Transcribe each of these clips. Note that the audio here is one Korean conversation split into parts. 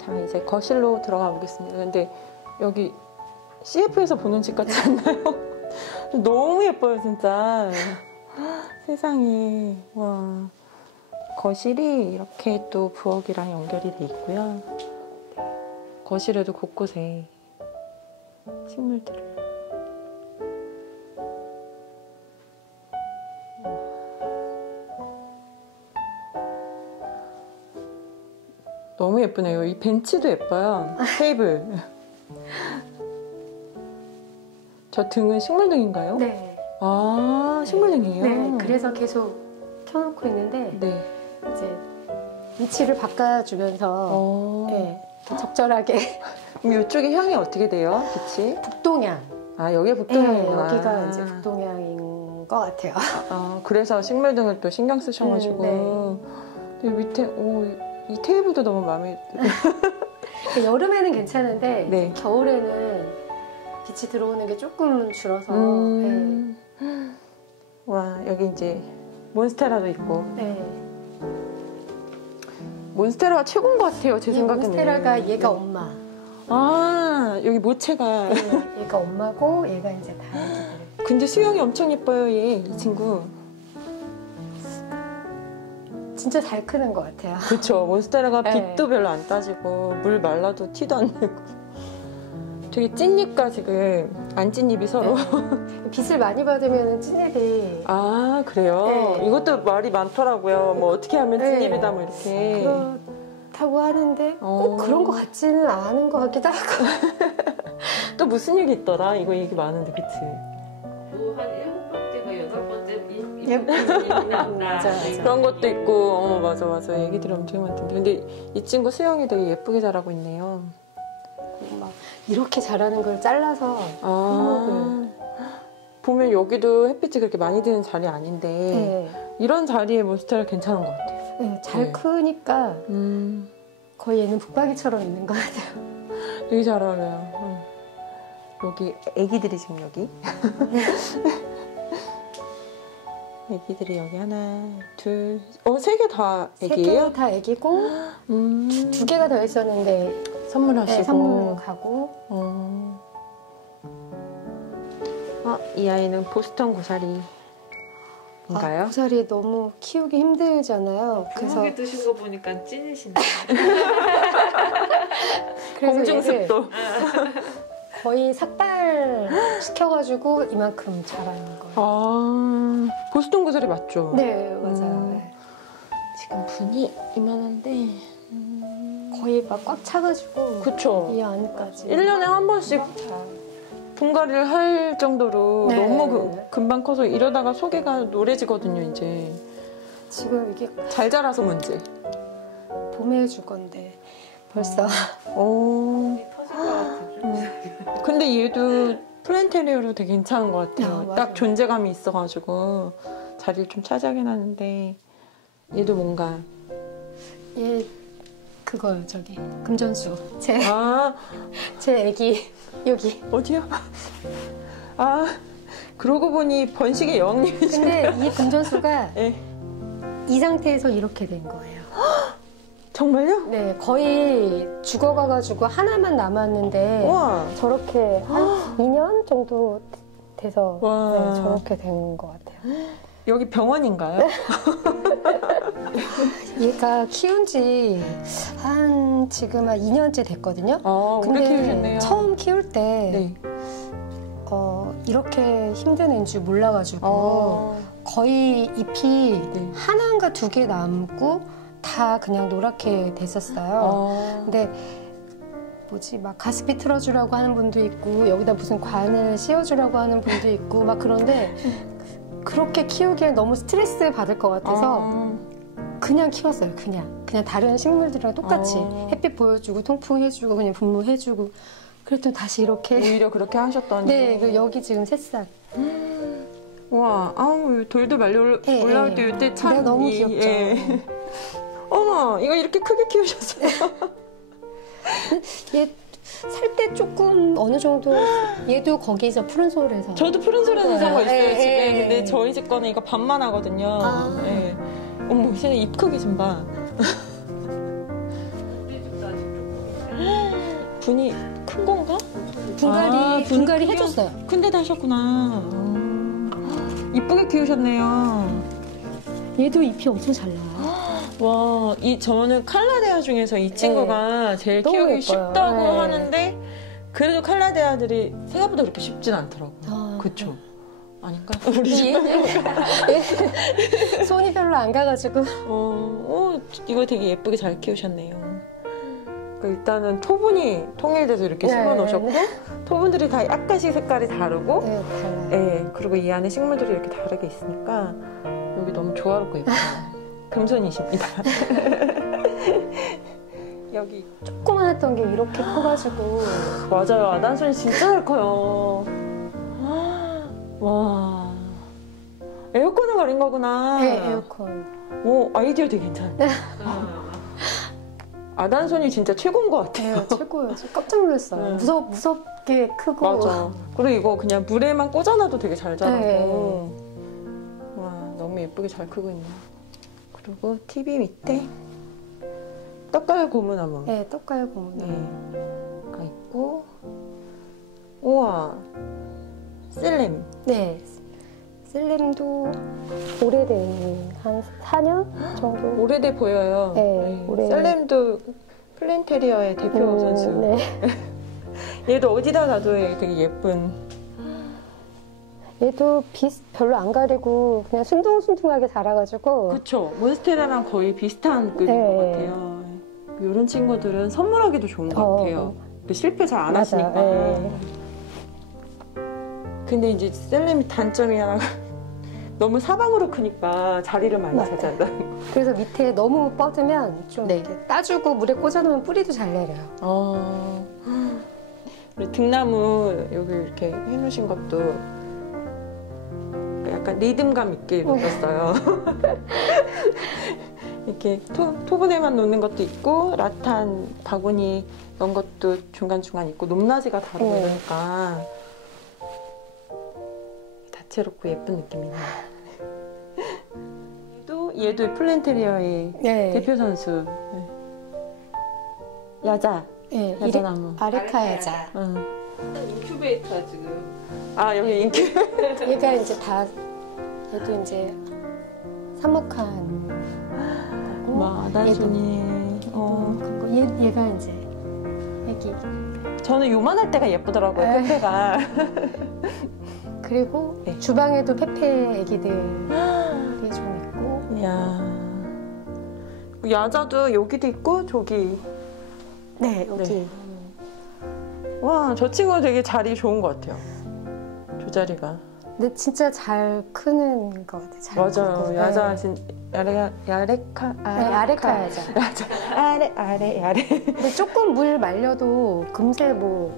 자, 이제 거실로 들어가 보겠습니다. 근데 여기 CF에서 보는 집 같지 않나요? 너무 예뻐요, 진짜. 세상에. 와. 거실이 이렇게 또 부엌이랑 연결이 돼 있고요. 거실에도 곳곳에 식물들을. 너무 예쁘네요. 이 벤치도 예뻐요. 테이블. 저 등은 식물등인가요? 네. 아, 식물등이에요? 네. 그래서 계속 켜놓고 있는데 네. 이제 위치를 바꿔주면서 네, 적절하게. 그럼 이쪽에 향이 어떻게 돼요? 빛이? 북동향. 아, 여기가 북동향이구나. 네, 여기가 이제 북동향인 것 같아요. 그래서 식물등을 또 신경 쓰셔가지고. 네. 밑에, 이 테이블도 너무 마음에 들어요. 여름에는 괜찮은데 네. 겨울에는 빛이 들어오는 게 조금 줄어서. 네. 와, 여기 이제 몬스테라도 있고. 네. 몬스테라가 최고인 것 같아요, 제 생각에는. 몬스테라가 얘가 엄마. 아, 여기 모체가. 네, 얘가 엄마고 얘가 이제 다 애기들. 근데 수영이 엄청 예뻐요, 이 친구. 진짜 잘 크는 것 같아요. 그렇죠. 몬스테라가 네. 빛도 별로 안 따지고 물 말라도 티도 안 내고. 되게 찐잎과 지금 안 찐잎이 서로. 네. 빛을 많이 받으면 찐잎이. 아, 그래요? 네. 이것도 말이 많더라고요. 뭐 어떻게 하면 찐잎이다 뭐 이렇게. 그렇다고 하는데 꼭 그런 것 같지는 않은 것 같기도 하고. 또 무슨 일이 있더라? 이거 얘기 많은데, 그치? 한 7번째가 8번째 맞아, 맞아. 그런 것도 있고, 맞아. 얘기들이 엄청 많던데. 근데 이 친구 수영이 되게 예쁘게 자라고 있네요. 막 이렇게 자라는 걸 잘라서 보면 여기도 햇빛이 그렇게 많이 드는 자리 아닌데 네. 이런 자리에 몬스테라 괜찮은 것 같아요. 네, 잘 크니까 거의 얘는 북박이처럼 있는 것 같아요. 되게 잘 어울려요. 여기 애기들이 지금 여기. 애기들이 여기 하나, 둘, 3개 다 애기예요? 3개 다 애기고 2개가 더 있었는데 선물하시고. 네, 선물 가고. 이 아이는 보스턴 고사리인가요? 고사리 너무 키우기 힘들잖아요. 그래서 고기 드신 거 보니까 찐이시네. 공중습도. 거의 삭발 시켜가지고 이만큼 자라는 거예요. 보스턴 고사리 맞죠? 네, 맞아요. 네. 지금 분이 이만한데 거의 막 꽉 차가지고 그쵸. 이 안까지 1년에 한 번씩 분갈이를 할 정도로 네. 너무 금방 커서 이러다가 속에가 노래지거든요. 이제 지금 이게 잘 자라서 문제. 봄에 줄 건데 벌써 터질 것 같아. 근데 얘도 플랜테리어로 되게 괜찮은 것 같아요. 맞아요. 딱 존재감이 있어가지고 자리를 좀 차지하긴 하는데 얘도 뭔가 얘 그거요, 저기 금전수 제 애기 여기. 어디요? 그러고 보니 번식의 여왕님이시네요. 근데 이 금전수가 네. 이 상태에서 이렇게 된 거예요. 정말요? 네, 거의 죽어가가지고 하나만 남았는데 우와. 저렇게 한 2년 정도 돼서 와. 네, 저렇게 된 것 같아요. 여기 병원인가요? 얘가 키운 지 지금 한 2년째 됐거든요. 오래 키우셨네요. 처음 키울 때 네. 이렇게 힘든 애인 줄 몰라가지고 거의 잎이 네. 하나인가 2개 남고 다 그냥 노랗게 됐었어요. 근데 막 가습기 틀어주라고 하는 분도 있고 여기다 무슨 관을 씌워주라고 하는 분도 있고 막 그런데 그렇게 키우기엔 너무 스트레스 받을 것 같아서 그냥 키웠어요. 그냥 다른 식물들이랑 똑같이 햇빛 보여주고 통풍해주고 그냥 분무해주고 그랬더니 다시 이렇게 오히려 그렇게 하셨더니 네, 그리고 여기 지금 새싹. 와, 돌도 말려 올라올 때 이때 참 네, 너무 귀엽죠. 어머, 이거 이렇게 크게 키우셨어요? 얘 살 때 조금 어느 정도 얘도 거기서 푸른 솔에서 저도 푸른 솔에서 산 거 있어요 집에. 예. 근데 저희 집 거는 이거 반만 하거든요. 어머, 세상에 잎 크기 좀 봐. 우리 집도 아직 조금 분이 큰 건가? 분갈이 해줬어요. 큰데 다셨구나. 이쁘게 키우셨네요. 얘도 잎이 엄청 잘 나와요. 와, 저는 칼라데아 중에서 이 친구가 제일 너무 키우기 예뻐요. 쉽다고 네. 하는데 그래도 칼라데아들이 생각보다 그렇게 쉽진 않더라고요. 아, 그쵸? 아닌가? 얘 손이 별로 안 가가지고. 이거 되게 예쁘게 잘 키우셨네요. 일단은 토분이 통일돼서 이렇게 네. 심어 놓으셨고 토분들이 다 약간씩 색깔이 다르고 네, 달라요. 네, 그리고 이 안에 식물들이 이렇게 다르게 있으니까 여기 너무 조화롭고 예뻐요. 금손이십니다. 여기 조그만했던 게 이렇게 커가지고. 맞아요. 아단손이 진짜 잘 커요. 와, 에어컨을 가린 거구나. 네, 에어컨. 오, 아이디어 되게 괜찮아요. 아단손이 진짜 최고인 것 같아요. 네, 최고예요. 저 깜짝 놀랐어요. 네. 무섭게 크고. 맞아. 그리고 이거 그냥 물에만 꽂아놔도 되게 잘 자라고. 네. 와, 너무 예쁘게 잘 크고 있네요. 그리고 TV 밑에 떡갈 고무나무. 네, 떡갈 고무. 네. 가 있고. 우와. 셀렘. 네. 셀렘도 오래된 한 4년 정도. 오래돼 보여요. 네, 오래. 셀렘도 플랜테리어의 대표 선수. 네. 얘도 어디다 놔도 되게 예쁜. 얘도 빛 별로 안 가리고 그냥 순둥순둥하게 자라가지고. 그쵸. 몬스테라랑 거의 비슷한 급인 네. 것 같아요. 이런 친구들은 선물하기도 좋은 것 같아요. 실패 잘 안 맞아. 하시니까. 네. 근데 이제 셀렘이 단점이 하나 너무 사방으로 크니까 자리를 많이 맞아요. 차지한다. 그래서 밑에 너무 뻗으면 좀 네. 이렇게 따주고 물에 꽂아놓으면 뿌리도 잘 내려요. 그리고 등나무 여기 이렇게 해놓으신 것도 약간 리듬감 있게 놓았어요. 이렇게 토분에만 놓는 것도 있고 라탄, 바구니 이런 것도 중간중간 있고 높낮이가 다르고 이러니까 다채롭고 예쁜 느낌이네요. 얘도 플랜테리어의 네. 대표 선수. 야자. 네. 야자나무. 아레카야자. 인큐베이터야 지금. 아, 여기 인큐. 얘가 이제 다 얘도 이제 삽목한 거고. 와, 아단손이. 얘가 이제 애기. 저는 요만할 때가 예쁘더라고요, 네. 페페가. 그리고 네. 주방에도 페페 애기들이 좀 있고. 이야. 야자도 여기도 있고, 저기. 네, 여기. 네. 와, 저 친구 되게 자리 좋은 것 같아요. 저 자리가. 근데 진짜 잘 크는 것 같아요. 잘 맞아요. 크고. 야자, 네. 야레카. 네, 아레카야자. 아래. 근데 조금 물 말려도 금세 뭐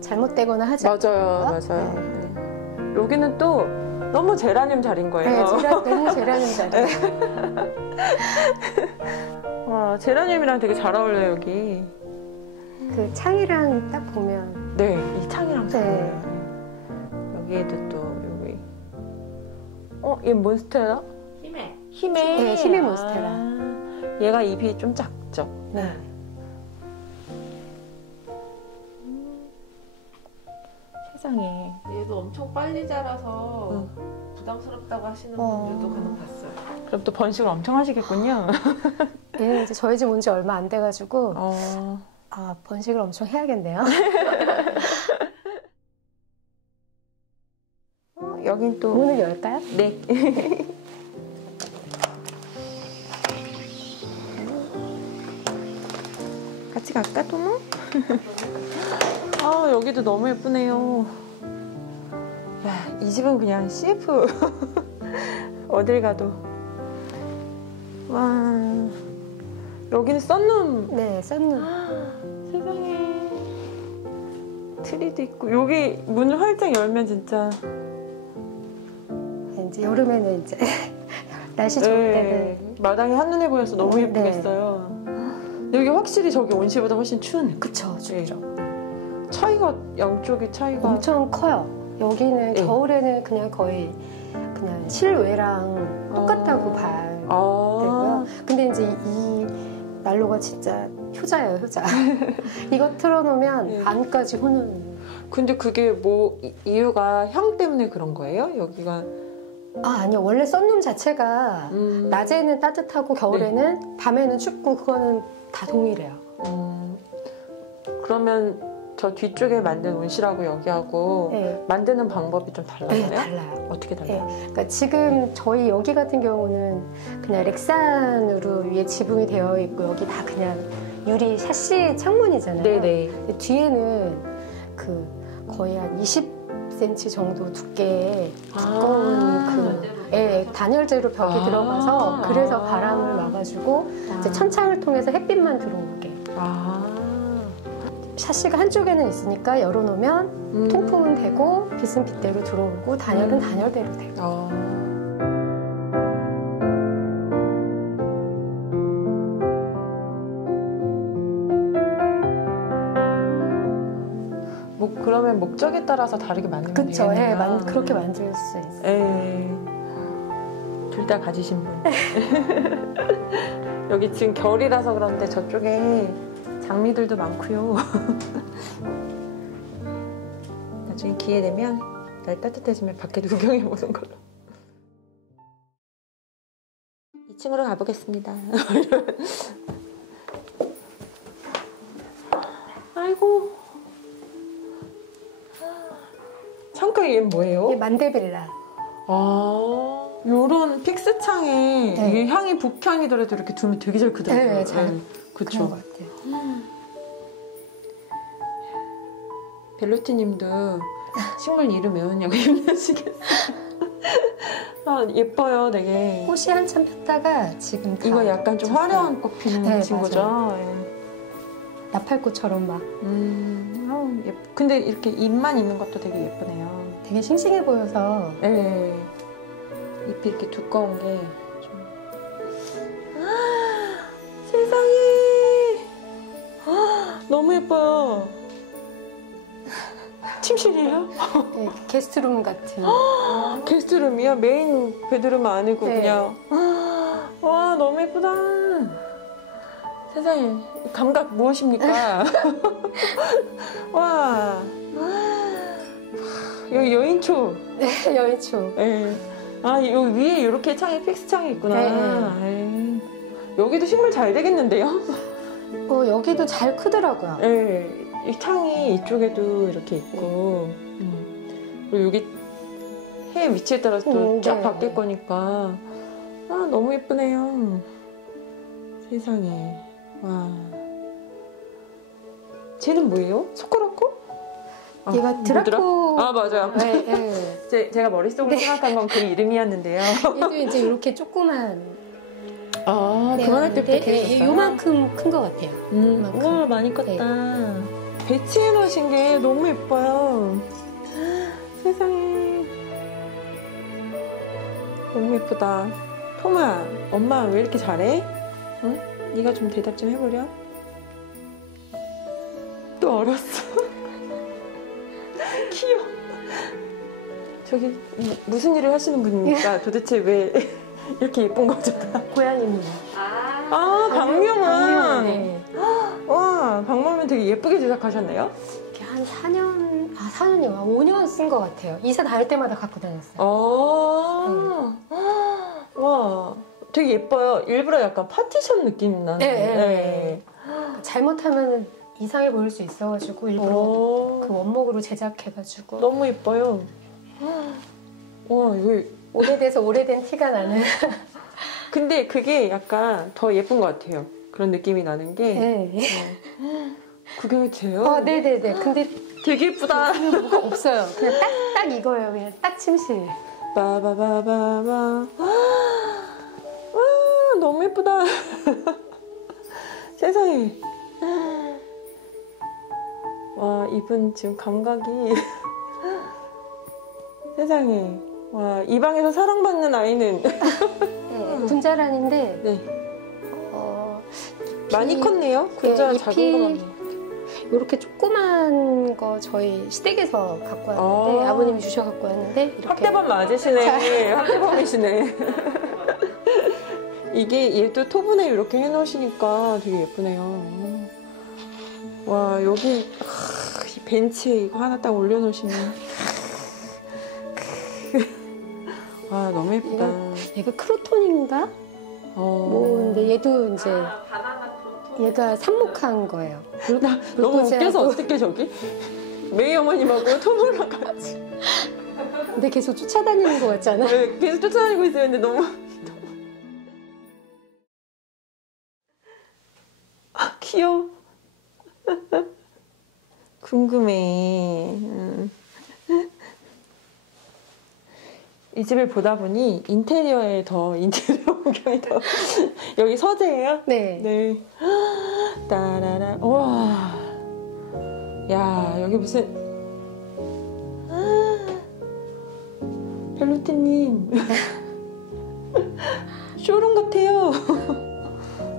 잘못되거나 하지 않아요? 맞아요. 네. 여기는 또 너무 제라늄 자리인 거예요. 네, 너무 제라늄 자리. 와, 제라늄이랑 되게 잘 어울려요, 여기. 그 창이랑 딱 보면. 네, 이 창이랑 잘 네. 어울려요. 여기에도 또, 여기. 얘 몬스테라? 힘에. 힘의. 네, 힘의 몬스테라. 얘가 입이 좀 작죠? 네. 세상에. 얘도 엄청 빨리 자라서 부담스럽다고 하시는 분들도 간혹 봤어요. 그럼 또 번식을 엄청 하시겠군요. 얘는 이제 저희 집 온 지 얼마 안 돼가지고 어. 아 번식을 엄청 해야겠네요. 여긴 또. 문을 열까요? 네. 같이 갈까, 토모? 아, 여기도 너무 예쁘네요. 야, 이 집은 그냥 CF. 어딜 가도. 와. 여기는 썬룸. 네, 썬룸. 세상에. 트리도 있고. 여기 문을 활짝 열면 진짜. 이제 여름에는 이제 날씨 좋을 때는 마당이 한눈에 보여서 너무 네. 예쁘겠어요. 여기 확실히 저기 온실보다 훨씬 추운. 그쵸, 춥죠. 차이가, 양쪽의 차이가. 엄청 커요. 여기는 네. 겨울에는 그냥 거의 그냥 실외랑 똑같다고 봐야 되고요. 근데 이제 이 난로가 진짜 효자예요, 효자. 이거 틀어놓으면 네. 안까지 훈훈. 근데 그게 뭐 이유가 향 때문에 그런 거예요? 여기가 아니요. 원래 썬룸 자체가 낮에는 따뜻하고 겨울에는 밤에는 춥고 그거는 다 동일해요. 그러면 저 뒤쪽에 만든 온실하고 여기하고 네. 만드는 방법이 좀 달라요? 네, 달라요. 어떻게 달라요? 그러니까 지금 저희 여기 같은 경우는 그냥 렉산으로 위에 지붕이 되어 있고 여기 다 그냥 유리 샤시 창문이잖아요. 네네. 근데 뒤에는 그 거의 한 20cm 정도 두께의 두꺼운 단열재로 벽이 들어가서 그래서 바람을 막아주고 이제 천창을 통해서 햇빛만 들어오게. 샤시가 한쪽에는 있으니까 열어놓으면 통풍은 되고 빛은 빛대로 들어오고 단열은 단열대로 되고. 뭐 그러면 목적에 따라서 다르게 만들면 그쵸? 되겠네요. 그렇게 만들 수 있어요. 둘 다 가지신 분. 여기 지금 겨울이라서 그런데 저쪽에 장미들도 많고요. 나중에 기회 되면 날 따뜻해지면 밖에 구경해 보는 걸로. 2층으로 가보겠습니다. 아이고. 잠깐 얘는 뭐예요? 이게 만데빌라. 요런 픽스 창에 네. 이게 향이 북향이더라도 이렇게 두면 되게 잘 크더라고요. 네, 잘 그쵸. 그런 것 같아요. 벨로티님도 식물 이름은 여기 힘내시겠어요. 예뻐요, 되게. 꽃이 한참 폈다가 지금 다 이거 약간 좀 졌어요. 화려한 꽃 피는 네, 친구죠. 나팔꽃처럼 막 근데 이렇게 잎만 있는 것도 되게 예쁘네요. 되게 싱싱해 보여서. 네. 잎이 이렇게 두꺼운 게 좀. 세상에! 너무 예뻐요. 침실이에요? 네, 게스트룸 같은. 게스트룸이요? 메인 베드룸 아니고 네. 그냥. 와, 너무 예쁘다. 세상에, 감각 무엇입니까? 와. 여기 여인초. 네, 여인초. 네. 여기 위에 이렇게 창이 픽스 창이 있구나. 네. 여기도 식물 잘 되겠는데요? 여기도 잘 크더라고요. 네. 이 창이 이쪽에도 이렇게 있고. 그리고 여기 해 위치에 따라서 또 쫙 네. 바뀔 거니까. 너무 예쁘네요. 세상에. 와. 쟤는 뭐예요? 소코라코? 얘가 드라코. 맞아요. 네, 네. 제가 머릿속으로 생각한 건 그 이름이었는데요. 얘도 이제 이렇게 조그만. 그만할 때부터 계셨어요? 요만큼 큰 것 같아요. 요만큼. 우와, 많이 컸다. 배치해 놓으신 게 너무 예뻐요. 세상에. 너무 예쁘다. 토마, 엄마 왜 이렇게 잘해? 응? 네가 좀 대답 좀 해보렴. 또 얼었어. 귀여워. 저기 무슨 일을 하시는 분입니까? 도대체 왜 이렇게 예쁜 거죠? 고양이입니다. 박명은. 네. 와, 박물면 되게 예쁘게 제작하셨네요. 이렇게 한 4년이요. 5년 쓴 것 같아요. 이사 다닐 때마다 갖고 다녔어요. 와, 되게 예뻐요. 일부러 약간 파티션 느낌 나는. 네. 잘못하면 이상해 보일 수 있어가지고 일부러 그 원목으로 제작해가지고. 너무 예뻐요. 와, 이거. 오래돼서 오래된 티가 나는. 근데 그게 약간 더 예쁜 것 같아요. 그런 느낌이 나는 게. 네. 구경이 돼요? 네네네. 근데 되게 예쁘다. 뭐가 없어요. 그냥 딱 이거예요. 그냥 딱 침실. 빠바바바바. 와, 너무 예쁘다. 세상에. 와, 이분 지금 감각이. 세상에. 와, 이 방에서 사랑받는 아이는. 네, 군자란인데. 네. 많이 컸네요. 군자란 작은 거 같네요. 이렇게 조그만 거 저희 시댁에서 갖고 왔는데 아버님이 주셔 갖고 왔는데 이렇게 학대범 맞으시네. 학대범이시네. 이게 얘도 토분에 이렇게 해놓으시니까 되게 예쁘네요. 와 여기 이 벤치에 이거 하나 딱 올려놓으시면 와 너무 예쁘다. 얘가 크로톤인가? 뭐 근데 얘도 이제 바나나 톤. 얘가 삽목한 거예요. 너무 웃겨서 어떻게 저기 메이 어머님하고 토모랑 같이 근데 계속 쫓아다니는 거 같잖아. 네, 계속 쫓아다니고 있어요. 근데 너무 귀여워. 궁금해. 이 집을 보다 보니 인테리어 구경이 더 여기 서재예요? 네. 네. 따라라. 와. 야 여기 무슨 벨로티님 쇼룸 같아요.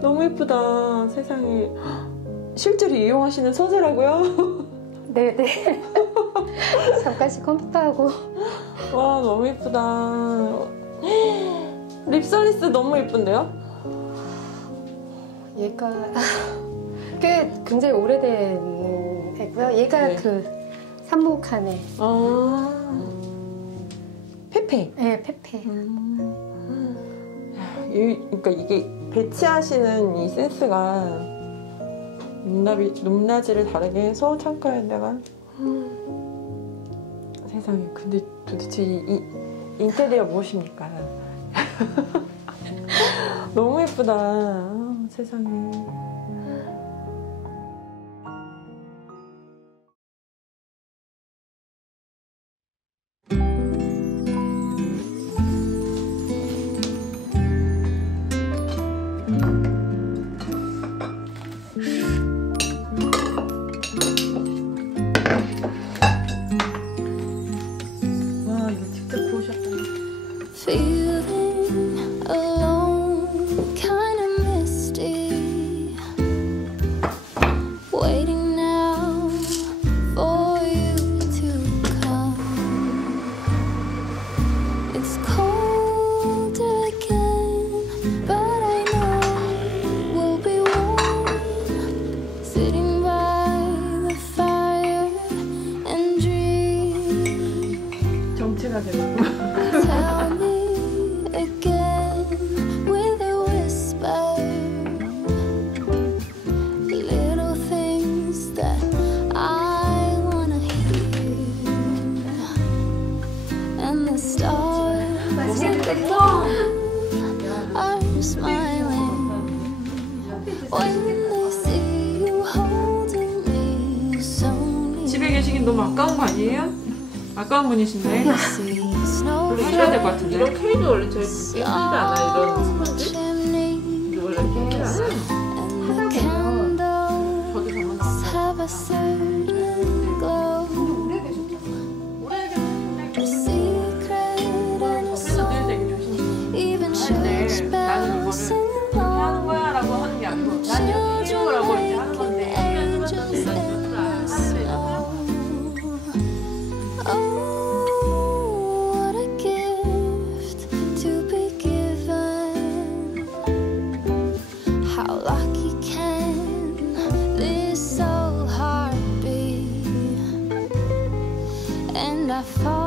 너무 예쁘다. 세상에. 실제로 이용하시는 서재라고요? 네네. 잠깐씩 컴퓨터하고. 와 너무 예쁘다. 립 서비스 너무 예쁜데요? 얘가 꽤 굉장히 오래된 애고요. 얘가 네. 그 삽목한 애. 페페. 네, 페페. 그러니까 이게 배치하시는 이 센스가 높낮이를 다르게 해서 창가에다가 세상에. 근데 도대체 이 인테리어 무엇입니까? 너무 예쁘다. 세상에. 와 이거 직접 구우셨구나. Feeling alone, kind of misty. Waiting now for you to come. It's cold again, but I know we'll be warm. Sitting by the fire and dream. 정체가 되고. Tell me again with a whisper, little things that I wanna hear, and the stars above are smiling when they see you holding me so near. 집에 계시긴 너무 아까운 거 아니에요? 아까운 분이신데? Snow 하셔야 될 것 같은데? 이런 케이크 원래 저희 깨지지 않아 이런 스펀지? chimney. 근데 원래 이렇게 해야 And the candles 저도 정말 have a certain glow, a secret and a song, even church bells sing 하는 along. 거야 라고 하는 게 아니고 난 이렇게 해요라고 이제 하는 건데 Angels in the snow. Oh, what a gift to be given. How lucky can this soul heart be? And I fall